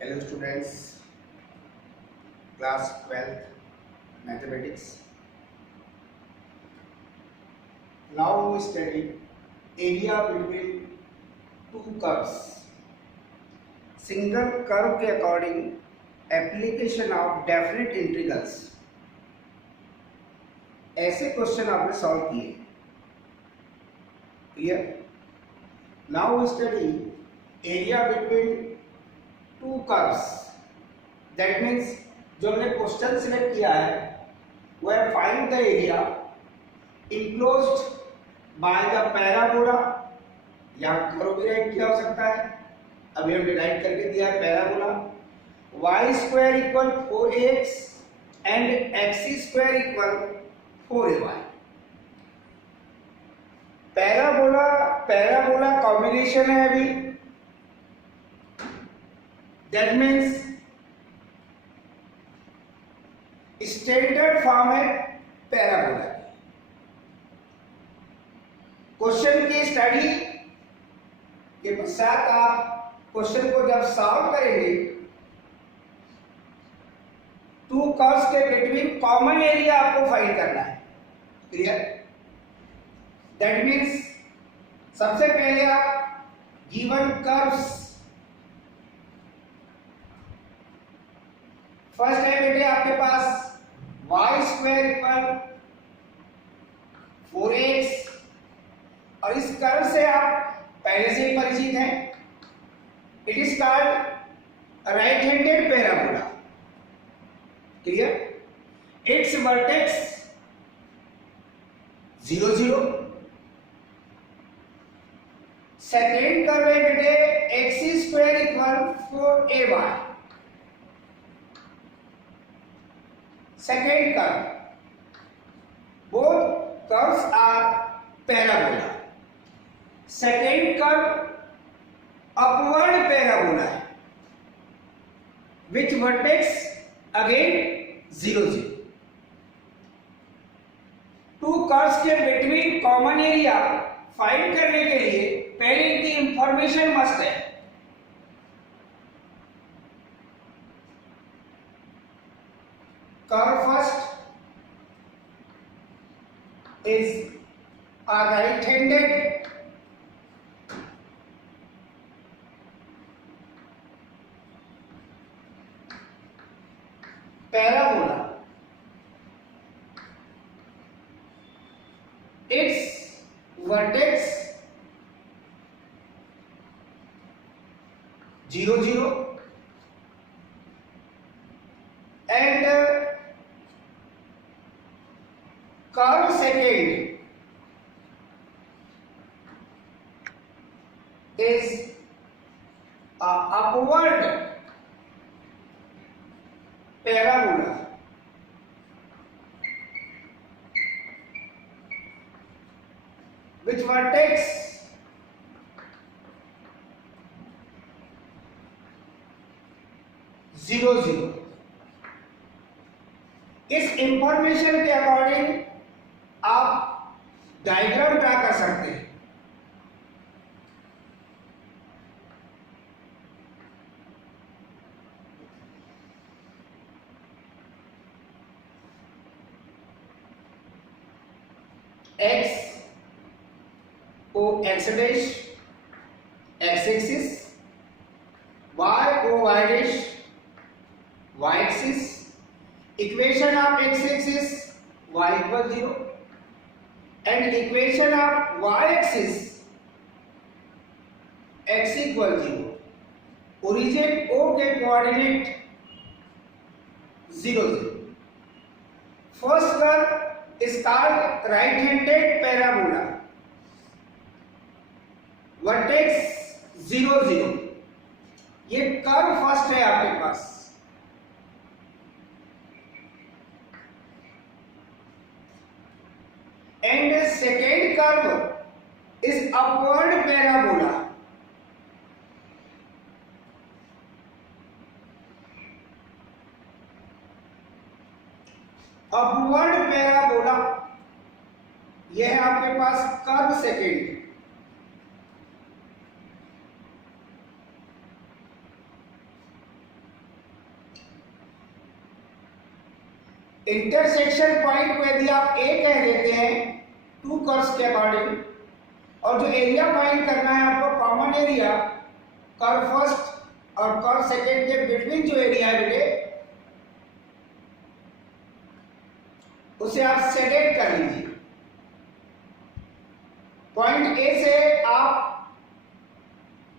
Hello students, class 12th mathematics. Now we study area between two curves. Single curve के according application of definite integrals. ऐसे question आपने solve किए. Clear? Now we study area between to curves. That means जो हमने question select किया है वो है find the area enclosed by the parabola, या कर्व भी राइट किया हो सकता है. अभी हम डिराइव करके दिया है parabola. y square equal 4x and x square equal 4ay. Parabola combination है अभी. That means स्टैंडर्ड फॉर्म है पैराबोला. क्वेश्चन की स्टडी के पश्चात आप क्वेश्चन को जब सॉल्व करेंगे टू कर्व्स के बिटवीन कॉमन एरिया आपको फाइंड करना है. क्लियर? दैट मीन्स सबसे पहले आप गिवन कर्व्स, फर्स्ट है बेटे आपके पास y स्क्वायर इक्वल 4x, और इस कर्व से आप पहले से ही परिचित हैं. It is called right handed parabola. Clear? It's vertex 0 0. Second curve है बेटे x square equal 4ay. Second curve, both curves are parabola. Second curve upward parabola है, which vertex again 0 0. To curves के बिटवीन कॉमन एरिया फाइंड करने के लिए पहले इनकी information must है. Curve first is a right-handed parabola. Its vertex 0 0 and curve second is a upward parabola which vertex 0 0. इस information के अकॉर्डिंग आप डायग्राम ड्रा कर सकते हैं. x o x dash x axis, y o y dash y axis, equation of x axis y equal 0 and equation of y axis x equal 0. origin o के coordinate 0 0. First curve is called right handed parabola. Vertex 0 0. ये curve first है आपके पास. And the second curve is upward parabola. Upward parabola, यह है आपके पास curve second. Intersection point को यदि आप ए कह देते हैं टू कर्व्स के अकॉर्डिंग, और जो एरिया फाइंड करना है आपको, कॉमन एरिया कर्व फर्स्ट और कर्व सेकेंड के बिटवीन जो एरिया है उसे आप सेलेक्ट कर लीजिए। पॉइंट ए से आप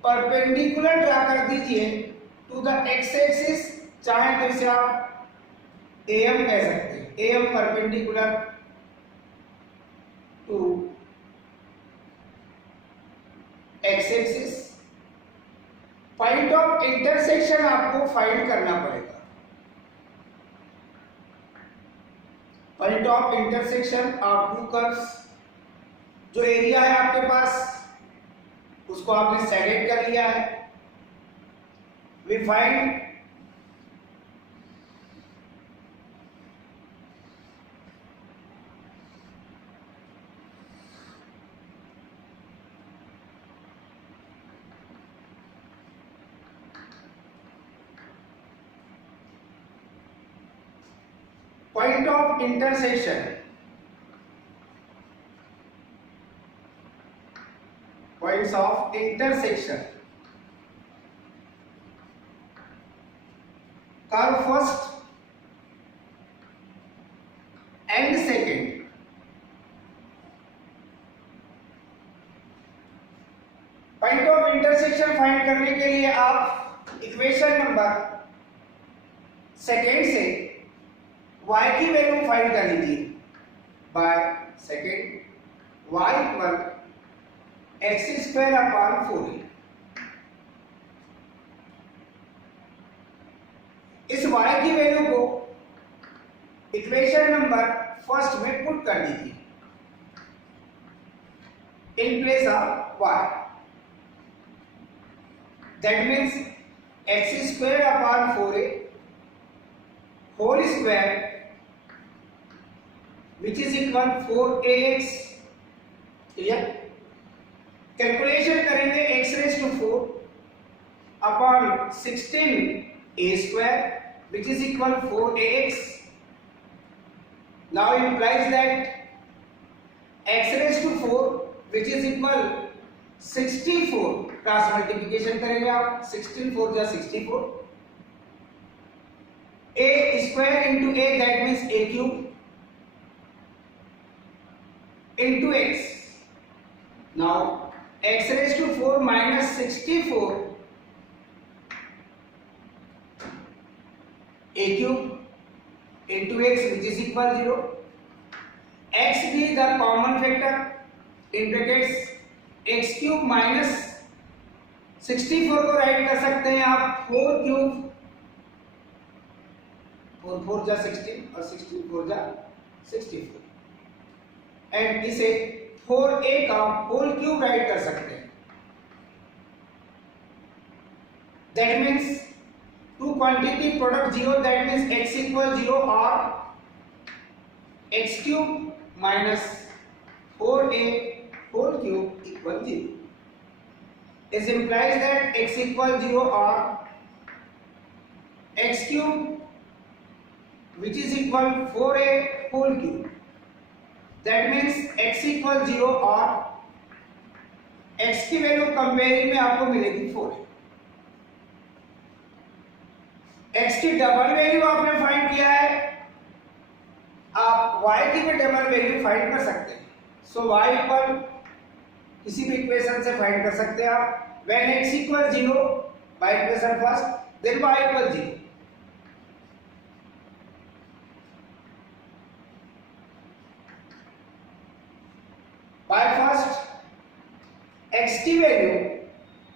परपेंडिकुलर ड्रा कर दीजिए टू द एक्स एक्सिस, चाहे तो इसे आप AM कह सकते हैं, AM perpendicular to x axis. Point of intersection आपको फाइंड करना पड़ेगा। Point of intersection of two curves, जो एरिया है आपके पास उसको आपने सेलेक्ट कर लिया है। We find point of intersection, points of intersection, curve first and second, point of intersection find करने के लिए आप इक्वेशन नंबर सेकेंड से y की वैल्यू फाइंड कर लीजिए। By second y equal x square upon 4a। इस y की वैल्यू को इक्वेशन नंबर फर्स्ट में पुट कर दीजिए in place of y। That means x square upon 4a whole square which is equal 4ax। Clear? Calculation करेंगे x raised to 4 upon 16a square which is equal 4ax। Now implies that x raised to 4 which is equal 64, cross multiplication करेंगे आप, 16 4 जा 64, a square into a that means a cube into x। Now x raised to 4 minus 64 a cube into x which is equal 0। x be the common factor in brackets x cube minus 64 को right कर सकते हैं आप 4 cube, 4 4 जा 16 और 16 4 जा 64, and इसे 4a का होल क्यूब राइट कर सकते हैं। That means two quantity product 0, that means x equal 0 और x cube minus 4a whole cube equal 0 is implies that x equal 0 और x cube which is equal 4a whole cube। That means x equal 0 और x की value comparing में आपको मिलेगी 4। x की double value आपने find किया है, आप y की भी डबल वैल्यू फाइंड कर सकते हैं। सो y इक्वल किसी भी इक्वेशन से फाइंड कर सकते हैं आप। When x equal 0 by equation first, then y equal 0। By first x की वैल्यू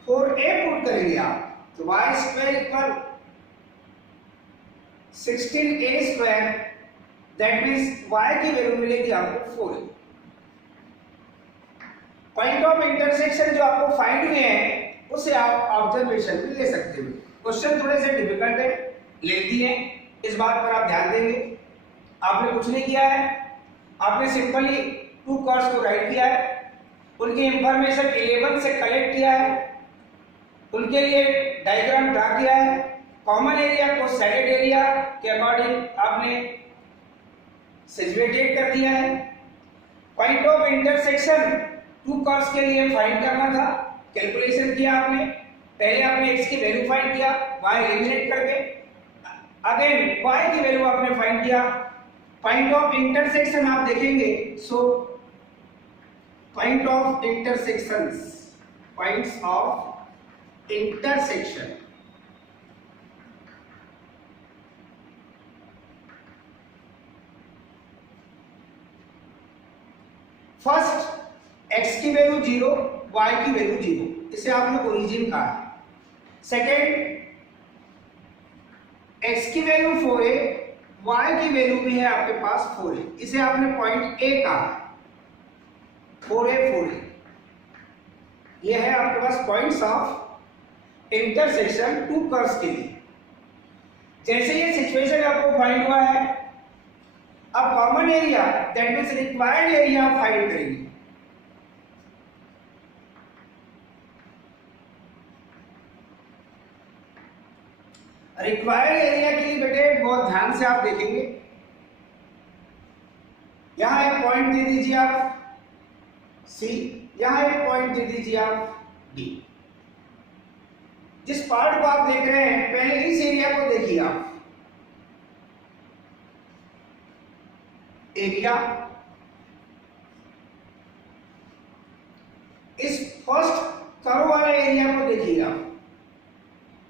4a पुट करेंगे आप, तो y square equal 16a square, that means y की वैल्यू मिलेगी आपको 4a। पॉइंट ऑफ इंटरसेक्शन जो आपको फाइंड हुए हैं उसे आप ऑब्जर्वेशन भी ले सकते हो। क्वेश्चन थोड़े से डिफिकल्ट है, लेंथी है, इस बात पर आप ध्यान देंगे। आपने कुछ नहीं किया है, आपने सिंपली टू कर्व्स को राइट किया है, उनकी इंफॉर्मेशन 11 से कलेक्ट किया है, उनके लिए डायग्राम ड्रा किया है, कॉमन एरिया को साइडेड एरिया के अकॉर्डिंग आपने सिचुएटेड कर दिया है। Point of intersection two curves के लिए फाइंड करना था, कैलकुलेशन किया आपने, पहले आपने x की वैल्यू फाइंड किया y एलिमिनेट करके, अगेन y की वैल्यू आपने फाइंड किया। पॉइंट ऑफ इंटरसेक्शन आप देखेंगे, so point of intersections, points of intersection, first x की वैल्यू 0, y की वैल्यू 0, इसे आपने ओरिजिन कहा है। सेकेंड x की वैल्यू 4a, y की वैल्यू भी है आपके पास 4a, इसे आपने पॉइंट a कहा, 4a 4a। यह है आपके पास points of intersection two curves के लिए। जैसे ये सिचुएशन आपको फाइंड हुआ है, अब common area that means required area find करेंगे। रिक्वायर्ड एरिया के लिए बेटे बहुत ध्यान से आप देखेंगे, यहां एक पॉइंट दे दीजिए आप C, यहां एक पॉइंट दे दीजिए आप D। जिस पार्ट को आप देख रहे हैं पहले इस एरिया को देखिए आप, एरिया इस फर्स्ट कर्व वाले एरिया को देखिए आप,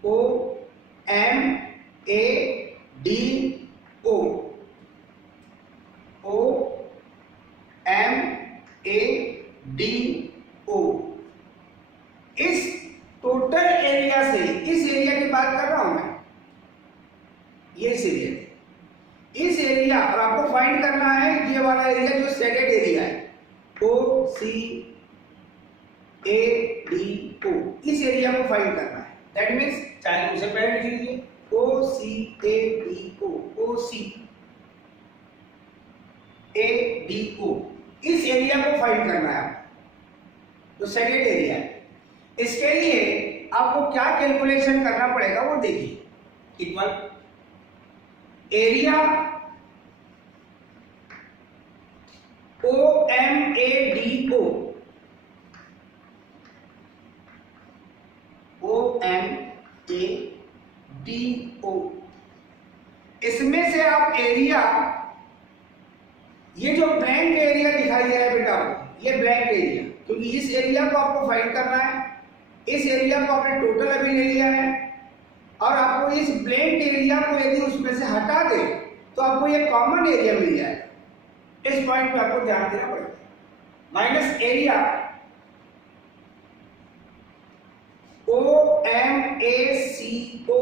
O M A D O, O M A D O। इस टोटल एरिया से, इस एरिया की बात कर रहा हूं मैं, ये इस एरिया और आपको फाइंड करना है ये वाला एरिया जो शेडेड एरिया है, O C A D O, इस एरिया को फाइंड करना है। दैट मींस चाहे उसे पहले लिख लीजिए O C A D O, O C A D O, इस एरिया को फाइंड करना है आपको, जो शेडेड एरिया है। इसके लिए आपको क्या कैलकुलेशन करना पड़ेगा वो देखिए, equal area O M A D O, O M A D O, इसमें से आप एरिया, ये जो ब्लैंक एरिया दिखाई दे रहा है बेटा आपको, ये ब्लैंक एरिया, क्योंकि इस एरिया को आपको फाइंड करना है, इस एरिया को आपने टोटल अभी ले लिया है, और आपको इस ब्लैंक एरिया को यदि उसमें से हटा दे तो आपको ये कॉमन एरिया मिल जाएगा। इस पॉइंट पे आपको ध्यान देना पड़ेगा। Minus area O M A C O,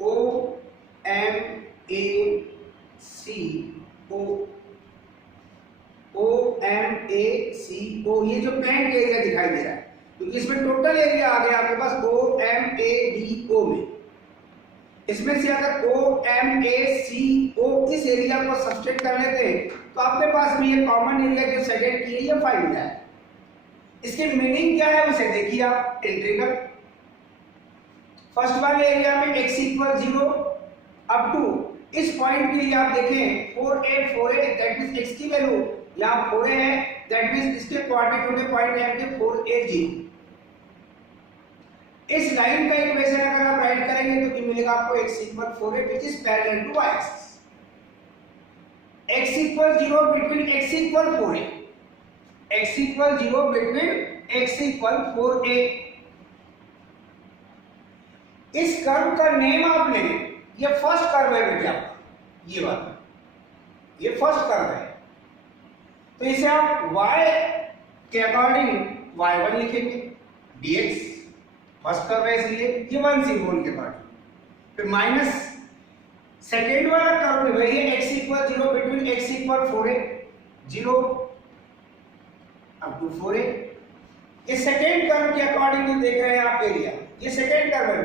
O M A C O, O M A C O, ये जो ब्लैंक एरिया दिखाई दे रहा है, क्योंकि इसमें टोटल एरिया आ गया आपके पास O M A D O में, इसमें से अगर O M A C O इस एरिया को सब्सट्रैक्ट कर लेते हैं तो आपके पास में ये कॉमन एरिया जो सेकेंड की है ये फाइंड हो जाए। इसकी मीनिंग क्या है उसे देखिए आप, इंटीग्रल फर्स्ट वाले एरिया में x इक्वल 0 अप टू इस पॉइंट के लिए आप देखें 4a दैट मींस x की वैल्यू यहां 4a है, दैट मींस इसके कोऑर्डिनेट होंगे पॉइंट a के 4a 0। इस लाइन का इक्वेशन अगर आप राइट करेंगे तो क्या मिलेगा आपको, x equal 4a which is parallel to y axis, x equal 0 between x equal 4a, x equal 0 between x equal 4a। इस कर्व का नेम आप लेंगे, ये फर्स्ट कर्व है बेटा, ये वाला ये फर्स्ट कर्व है, तो इसे आप y के अकॉर्डिंग y1 लिखेंगे, dx फर्स्ट कर्व है इसलिए ये 1 सिंबल के बाद, फिर माइनस सेकेंड वाला कर्व वही है x equal 0 between x equal 4a 0 up to 4a। ये सेकेंड कर्व के अकॉर्डिंग जो देख रहे हैं आप एरिया, ये सेकेंड कर्व है,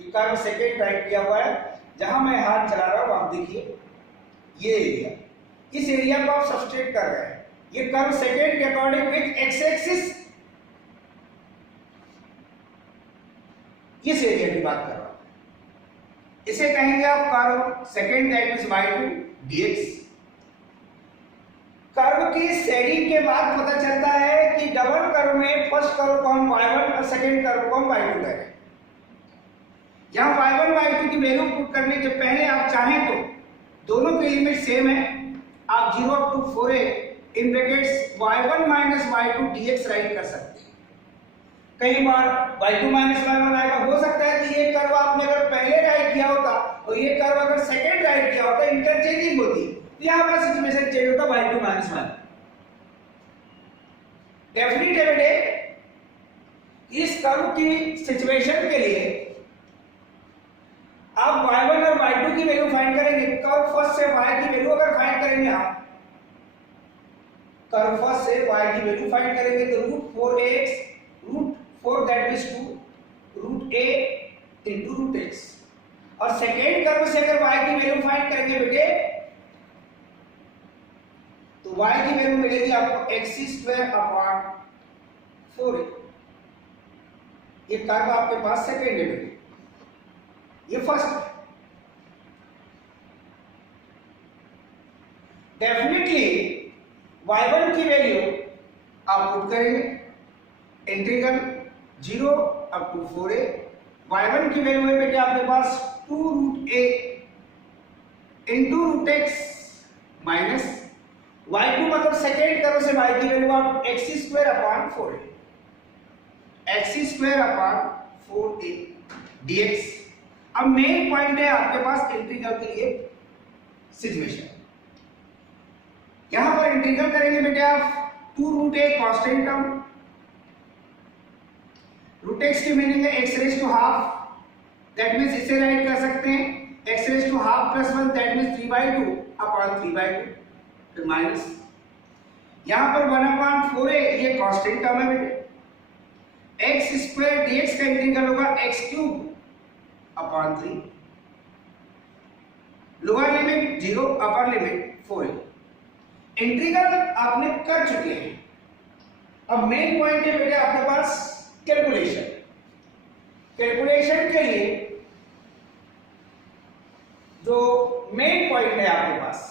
ये कर्व सेकेंड राइट किया हुआ है, जहां मैं हाथ चला रहा हूं आप देखिए ये एरिया, इस एरिया को आप सब्सट्रैक्ट कर रहे हैं, ये कर्व सेकेंड के अकॉर्डिंग विद x एक्सिस, इस एरिया की बात कर रहा हूं, इसे कहेंगे आप curve second, that means y2 dx। Curve की शेडिंग के बाद पता चलता है कि डबल कर्व में फर्स्ट कर्व को हम y1 और सेकेंड कर्व को हम y2 कह रहे हैं। यहाँ y1 y2 की वैल्यू पुट करने के पहले आप चाहें तो दोनों की लिमिट सेम है, आप 0 up to 4a in brackets y1 minus y2 dx right कर सकते हैं। कई बार y2 minus y1 आएगा, हो सकता है कि ये कर्व आपने अगर पहले राइट किया होता और ये कर्व अगर सेकेंड राइट किया होता, इंटरचेंजिंग होती, तो यहाँ पर सिचुएशन चेंज होता y2 minus y1। Definite evidence इस कर्व की सिचुएशन के लिए आप y1 और y2 की वैल्यू फाइंड करेंगे। कर्व फर्स्ट से y की वैल्यू अगर फाइंड करेंगे, आप कर्व फर्स्ट से y की वैल्यू फाइंड करेंगे तो root 4 that means 2 root a into root x, और सेकेंड कर्व से अगर y की वैल्यू फाइंड करेंगे बेटे तो y की वैल्यू मिलेगी आपको x² अपॉन 4a। ये कर्व आपके पास सेकेंड है बेटे, ये फर्स्ट है। डेफिनेटली y1 की वैल्यू आप पुट करेंगे, integral 0 up to 4a। y1 की वैल्यू है बेटे आपके पास 2 root a into root x minus y2 मतलब सेकेंड कर्व से y की वैल्यू आप x² upon 4a, x² upon 4a dx। अब मेन पॉइंट है आपके पास इंटीग्रल के लिए सिचुएशन। यहां पर इंटीग्रल करेंगे बेटे आप 2 root a constant term, root x की मीनिंग है x raise to half, that means इसे राइट कर सकते हैं x raise to half plus 1 that means 3/2 upon 3/2, फिर माइनस यहां पर 1/4a ये कांस्टेंट टर्म है बेटे, x² dx का इंटीग्रल होगा x³ upon 3, lower limit 0 upper limit 4a। Integral आपने कर चुके हैं। अब मेन पॉइंट है बेटे आपके पास कैलकुलेशन। कैलकुलेशन के लिए जो मेन पॉइंट है आपके पास,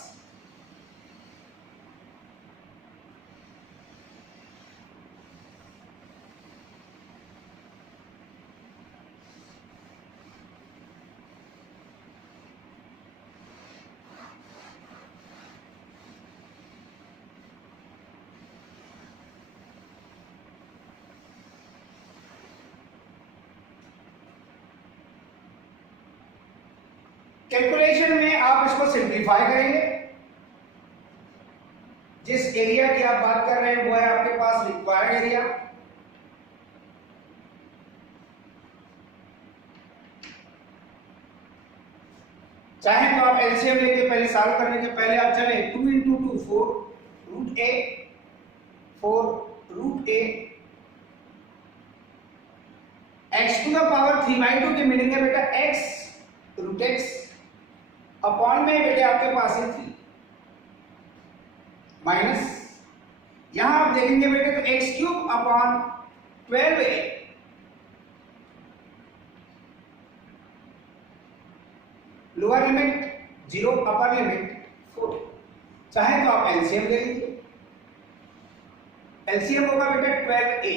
कैलकुलेशन में आप इसको सिंप्लीफाई करेंगे। जिस एरिया की आप बात कर रहे हैं वो है आपके पास रिक्वायर्ड एरिया, चाहे तो आप एलसीएम लेके पहले सॉल्व करने के पहले आप चले 2 into 2 4 root a 4 root a x to the power 3/2 की मीनिंग है बेटा x रूट x अपॉन में बेटे आपके पास है 3 माइनस यहां आप देखेंगे बेटे तो x³ upon 12a lower limit 0 upper limit 4, चाहे तो आप एलसीएम ले लीजिए। एलसीएम होगा बेटा 12a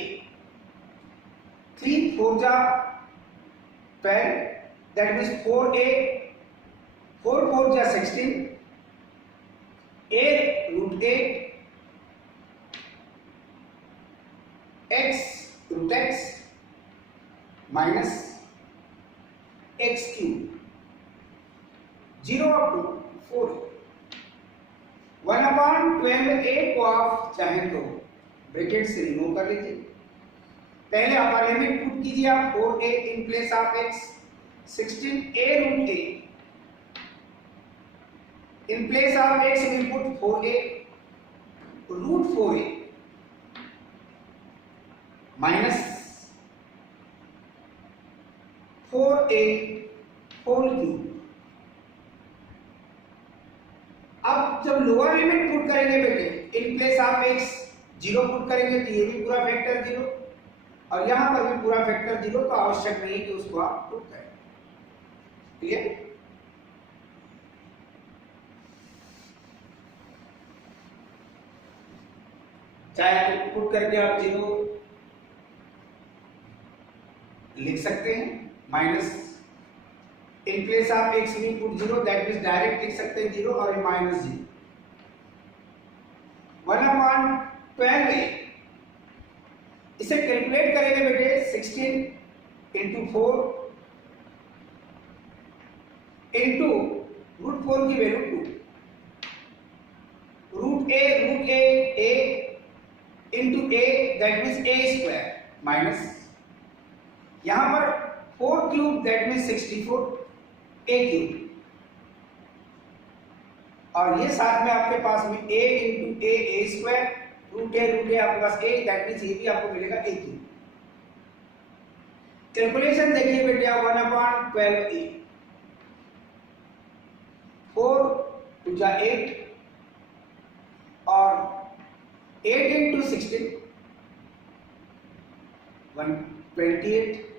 3 4 जा 12 दैट मींस 4a 4 4 जा 16 a root a x root x माइनस x³ 0 अप टू 4 1/12a को आप चाहें तो ब्रैकेट से रिमूव कर लीजिए। पहले अपर लिमिट पुट कीजिए आप 4a in place of x 16a root a in place of x we put 4a root 4a minus 4a whole cube. अब जब लोअर लिमिट पुट करेंगे बेटे in place of x 0 put करेंगे तो ये भी पूरा फैक्टर 0 और यहां पर भी पूरा फैक्टर 0, तो आवश्यक नहीं कि उसको आप पुट करें। क्लियर? चाहे तो पुट करके आप 0 लिख सकते हैं, माइनस इन प्लेस आप x we put 0, that means direct लिख सकते हैं 0 और माइनस 0। 1/12a, इसे कैलकुलेट करेंगे बेटे 16 इंटू 4 इंटू √4 की value 2, √a into a that means a square minus यहां पर 4 cube that means 64 a cube, और ये साथ में आपके पास में a into a square √a आपके पास a दैट मीन्स ये भी आपको मिलेगा a क्यूब। कैलकुलेशन देखिए बेटे, 1/12a, 4 टू जा 8 और 8 into 16 128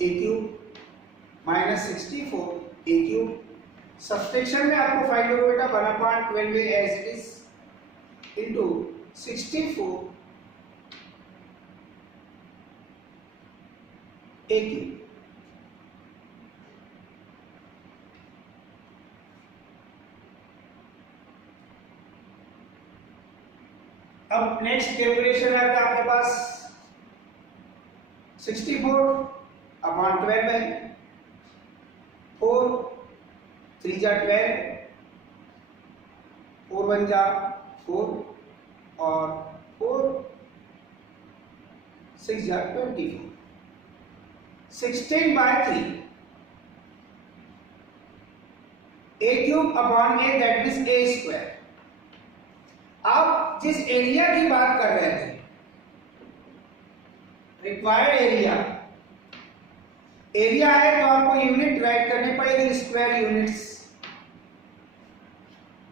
a cube minus 64 a cube. Subtraction में आपको फाइंड होगा बेटा 1/12 as it is into 64 a cube. अब नेक्स्ट कैलकुलेशन है आपके पास 64/12 है, 4 3 जा 12, 4 1 जा 4 और 4 6 जा 24, 16/3 a cube upon a that means a square. आप जिस एरिया की बात कर रहे थे, रिक्वायर्ड एरिया है तो आपको यूनिट राइट करनी पड़ेगी, स्क्वायर यूनिट्स।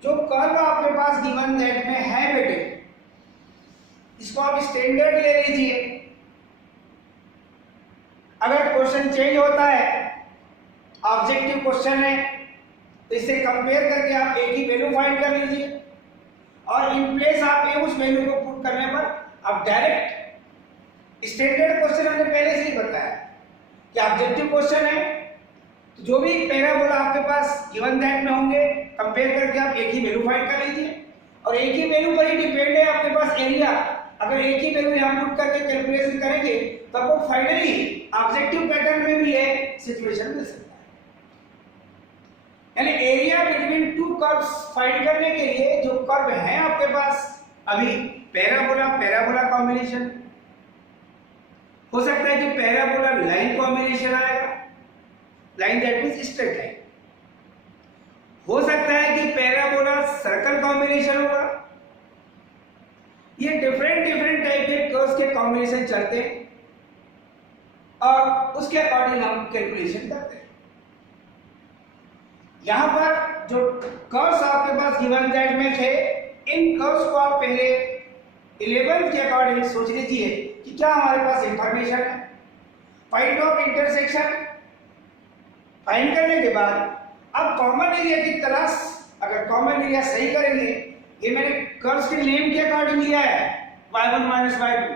जो कर्व आपके पास गिवन दैट में है बेटे, इसको आप स्टैंडर्ड ले लीजिए। अगर क्वेश्चन चेंज होता है, ऑब्जेक्टिव क्वेश्चन है, तो इसे कंपेयर करके आप a की वैल्यू फाइंड कर लीजिए और इन प्लेस आप उस वैल्यू को पुट करने पर आप डायरेक्ट स्टैंडर्ड क्वेश्चन हमने पहले से ही बताया कि ऑब्जेक्टिव क्वेश्चन है तो जो भी पैराबोला आपके पास गिवन दैट में होंगे, कंपेयर करके आप a की वैल्यू फाइंड कर लीजिए और a की वैल्यू पर ही डिपेंड है आपके पास एरिया। अगर a की वैल्यू यहां पुट करके कैलकुलेशन करेंगे तो आपको फाइनली ऑब्जेक्टिव पैटर्न में भी ये सिचुएशन मिल सकता है। यानी area between two curves find करने के लिए जो कर्व है आपके पास अभी पैराबोला कॉम्बिनेशन हो सकता है कि पैराबोला लाइन कॉम्बिनेशन आएगा, line that means straight line. हो सकता है कि पैराबोला सर्कल कॉम्बिनेशन होगा। ये डिफरेंट टाइप के कर्व्स के कॉम्बिनेशन चलते हैं और उसके अकॉर्डिंग हम कैलकुलेशन करते हैं। यहां पर जो कर्व्स आपके पास गिवन दैट में थे, इन कर्व्स को आप पहले 11 के अकॉर्डिंग सोच लीजिए कि क्या हमारे पास इंफॉर्मेशन है। पॉइंट ऑफ इंटरसेक्शन फाइंड करने के बाद अब कॉमन एरिया की तलाश, अगर कॉमन एरिया सही करेंगे, ये मैंने कर्व्स के नेम के अकॉर्डिंग लिया है y1 माइनस y2।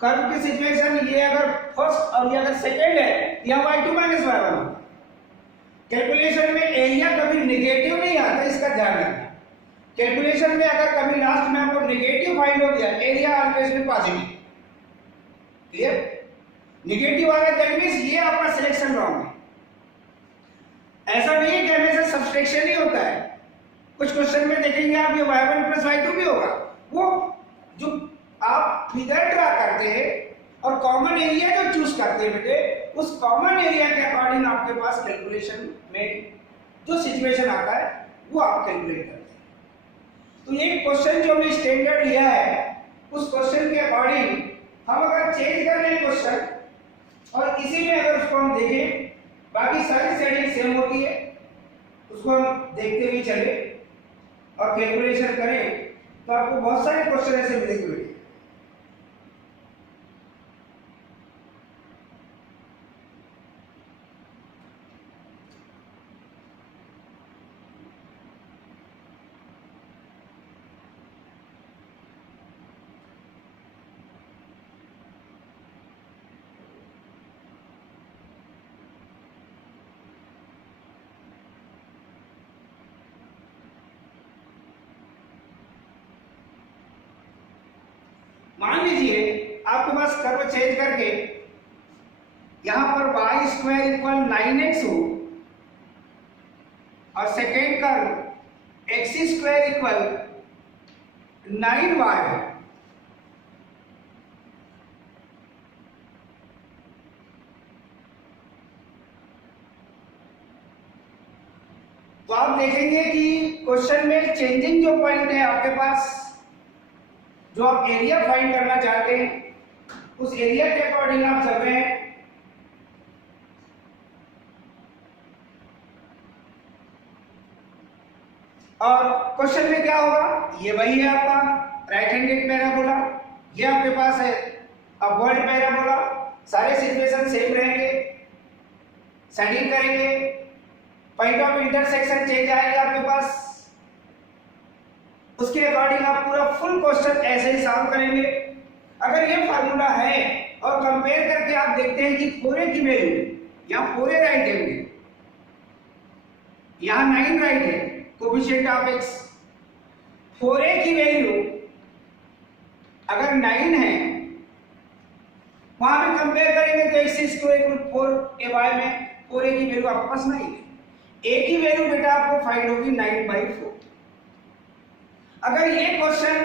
कर्व की सिचुएशन ये अगर फर्स्ट और ये अगर सेकेंड है, यह y2 माइनस y1 होगा। कैलकुलेशन में एरिया कभी नेगेटिव नहीं आता, इसका ध्यान रखना। कैलकुलेशन में अगर कभी लास्ट में आपको नेगेटिव फाइंड हो गया, एरिया ऑलवेज में पॉजिटिव। क्लियर? नेगेटिव आ गया दैट मींस ये आपका सिलेक्शन रॉन्ग है। ऐसा नहीं है कि हमेशा सब्सट्रैक्शन ही होता है। कुछ क्वेश्चन में देखेंगे आप ये y1 प्लस y2 भी होगा। वो जो आप फिगर ड्रा करते हैं और कॉमन एरिया जो चूज करते हैं बेटे, उस कॉमन एरिया के अकॉर्डिंग आपके पास कैलकुलेशन में जो सिचुएशन आता है वो आप कैलकुलेट करते हैं। तो ये क्वेश्चन जो हमने स्टैंडर्ड लिया है, उस क्वेश्चन के अकॉर्डिंग हम अगर चेंज कर लें क्वेश्चन और इसी में अगर उसको हम देखें, बाकी सारी सेटिंग सेम होती है, उसको हम देखते हुए चले और कैलकुलेशन करें तो आपको बहुत सारे क्वेश्चन ऐसे मिलेंगे। मान लीजिए आपके पास कर्व चेंज करके यहां पर वाई स्क्वायर इक्वल 9x हो और second curve x square equal 9y हो। तो आप देखेंगे कि क्वेश्चन में चेंजिंग जो पॉइंट है आपके पास, जो आप एरिया फाइंड करना चाहते हैं, उस एरिया के अकॉर्डिंग आप चल रहे हैं। और क्वेश्चन में क्या होगा, ये वही है आपका राइट हैंडेड पैराबोला, ये आपके पास है अपवर्ड पैराबोला, सारे सिचुएशन सेम रहेंगे, सेटिंग करेंगे, पॉइंट ऑफ इंटरसेक्शन चेंज आएगा आपके पास, उसके अकॉर्डिंग आप पूरा फुल क्वेश्चन ऐसे ही सॉल्व करेंगे। अगर ये फार्मूला है और कंपेयर करके आप देखते हैं कि 4a की वैल्यू यहाँ 4a राइट है, यहाँ 9 राइट है, कोएफिशिएंट ऑफ x, 4a की वैल्यू अगर 9 है, वहां पे कंपेयर करेंगे तो x स्क्वायर 4ay में 4a की वैल्यू आपके पास 9 है, a की वैल्यू बेटा आपको फाइंड होगी 9/4। अगर ये क्वेश्चन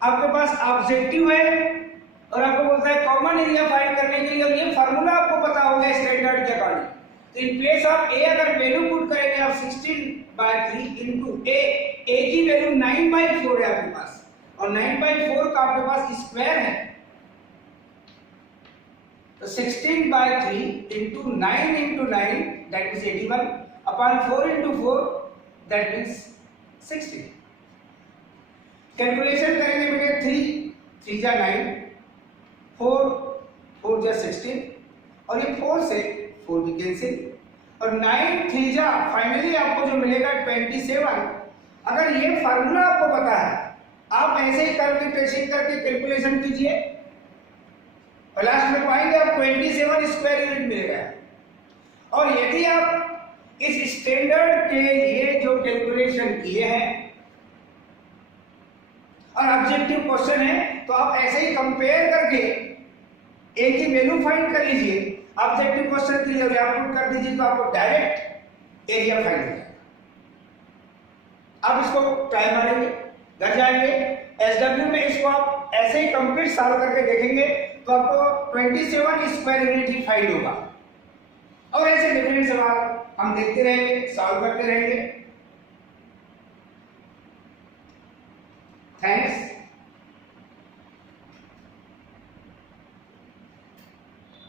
आपके पास ऑब्जेक्टिव है और आपको बोलता है कॉमन एरिया फाइंड करने के लिए, और ये फार्मूला आपको पता होगा स्टैंडर्ड के अकॉर्डिंग, तो इन प्लेस ऑफ a अगर वैल्यू पुट करेंगे आप 16/3 इनटू a की वैल्यू 9/4 है आपके पास, और 9/4 का आपके पास स्क्वायर है, तो 16/3 into 9 into 9 that means 81 upon 4 into 4 that means 60। Calculation करेंगे बेटे 3 जा 9, 4 जा 16, और ये 4 से 4 भी कैंसिल, और 9 3 जा फाइनली आपको जो मिलेगा 27। अगर ये फार्मूला आपको पता है, आप ऐसे ही करके ट्रेसिंग करके कैलकुलेशन कीजिए, और लास्ट में पाएंगे आप 27 स्क्वायर यूनिट मिलेगा। और यदि आप इस स्टैंडर्ड के लिए जो कैलकुलेशन किए हैं और ऑब्जेक्टिव क्वेश्चन है, तो आप ऐसे ही कंपेयर करके a की वैल्यू फाइंड कर लीजिए, ऑब्जेक्टिव क्वेश्चन के लिए पुट कर दीजिए, तो आपको डायरेक्ट एरिया फाइंड हो जाएगा। आप इसको ट्राई मारेंगे, घर जाएंगे, एसडब्ल्यू में इसको आप ऐसे ही कंप्लीट सॉल्व करके देखेंगे तो आपको 27 स्क्वायर यूनिट ही फाइंड होगा। और ऐसे डिफरेंट सवाल हम देखते रहेंगे, सॉल्व करते रहेंगे। थैंक्स।